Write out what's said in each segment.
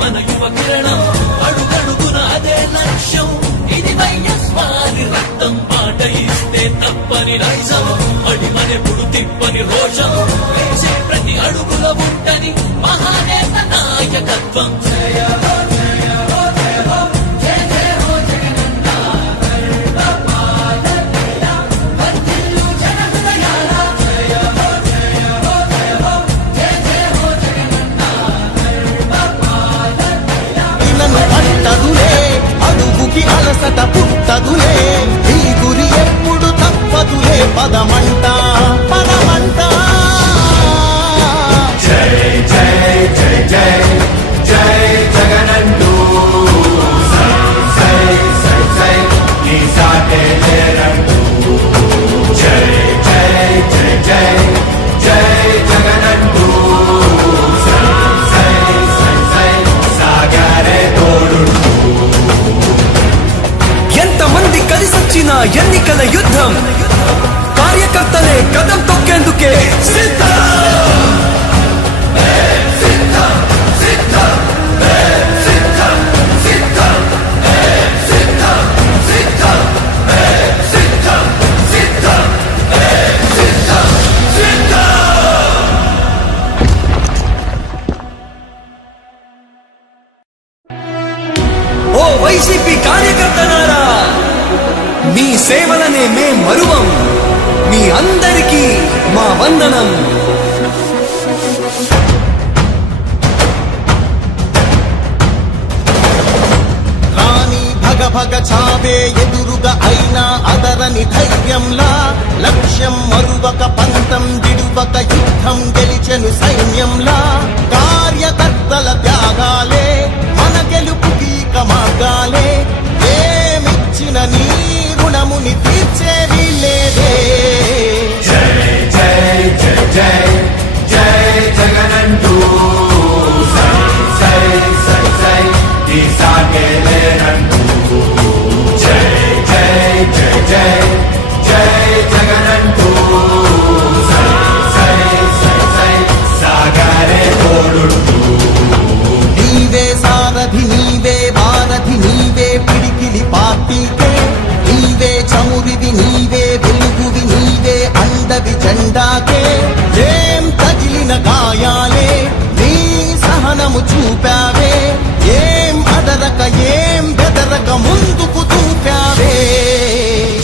మన యువ కిరణం అడుగడుగున అదే లక్ష్యం ఇది వైఎస్వారి రక్తం మాట ఇస్తే తప్పని నైజం అడిమనెప్పుడు తిప్పని రోషం వేసే ప్రతి అడుగుల ఉంటని మహానేత నాయకత్వం అడుగుకి అలసట పుట్టదులే ఈ గురి ఎప్పుడు తప్పదులే పదమంట పదమంట జై జై జై జై జై జగనంటూ సై సై సై నీ సాటే లేరంటూ జై జై జై జై జై జగనంటూ సై సై సై సాగరే తోడుంటూ ఎంతమంది కలిసొచ్చిన ఎన్నికల యుద్ధం కార్యకర్తలే కదం తొక్కేందుకే సిద్ధం ఓ వైసీపీ కార్యకర్తలారా మీ సేవలనే మే మరువం మీ అందరికీ మా వందనం రాణి భగ భగ చావే ఎదురుగా అయినా అదరని ధైర్యంలా లక్ష్యం మరువక పంతం విడువక యుద్ధం గెలిచెను సైన్యంలా కార్యకర్తల త్యాగాలే మన గెలుపుకి మార్గాలే ఏమిచ్చిన నీ రుణముని తీర్చేది లేదే జై జై జై జై జై జగనంటూ సై సై సై సై నీ సాగే లేరంటూ జై జై జై జై జై జగనంటూ సై సై సై సై సాగరే తోడుంటూ నీవే సారథి నీవే వారధి నీవే పిడికిలి పార్టీకే నీవే చమురివి నీవే వెలుగువి నీవే అండవి జెండాకే ఏం తగిలిన గాయాలే నీ సహనము చూపావే ఏం అదరక ఏం బెదరక ముందుకు చూపావే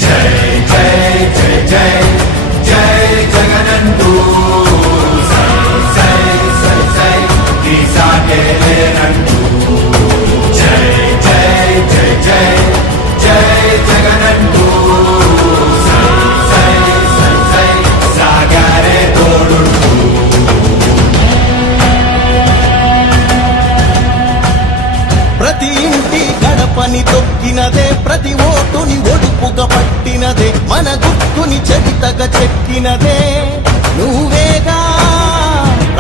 జై జై జై జై జై జగనంటూ సై సై సై సై నీ సాగే లేరంటూ జై జై జై జై జై జగనంటూ సై సై సై సై సాగరే తోడుంటూ ప్రతి ఇంటి గడపని తొక్కినదే ప్రతి ఓటుని ఒడుపుగా పట్టినదే మన గుర్తుని చరితగా చెక్కినదే నువ్వేగా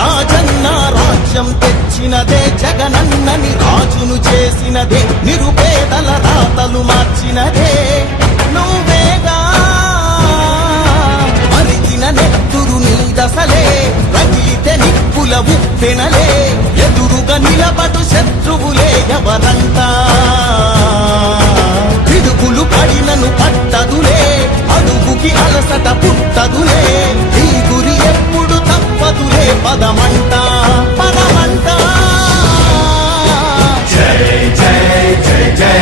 రాజన్న రాజ్యం తెచ్చినదే జగనన్నని రాజును చేసినదే నిరుపేదల రాతలు మార్చినదే నువ్వేగా మరిగిన నెత్తురు నీ దశలే రగిలితే నిప్పుల ఉప్పెనలే ఎదురుగా నిలబడు శత్రువులే ఎవరంతా పిడుగులు పడినను పట్టదులే అడుగుకి అలసట పుట్టదులే ఈ గురి ఎప్పుడు తప్పదులే పదమంట పదమంట జై జై జై జై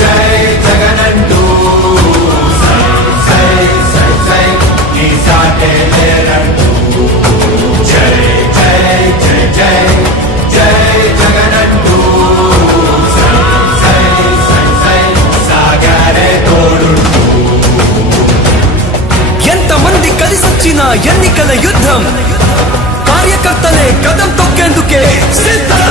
జై జగనంటూ సై సై సై సై నీ సాటే లేరంటూ జై జై జై జై జై జగనంటూ సై సై సై సై సాగరే తోడుంటూ ఎంతమంది కలిసొచ్చిన ఎన్నికల యుద్ధం కార్యకర్తలే కదం తొక్కేందుకే సిద్ధం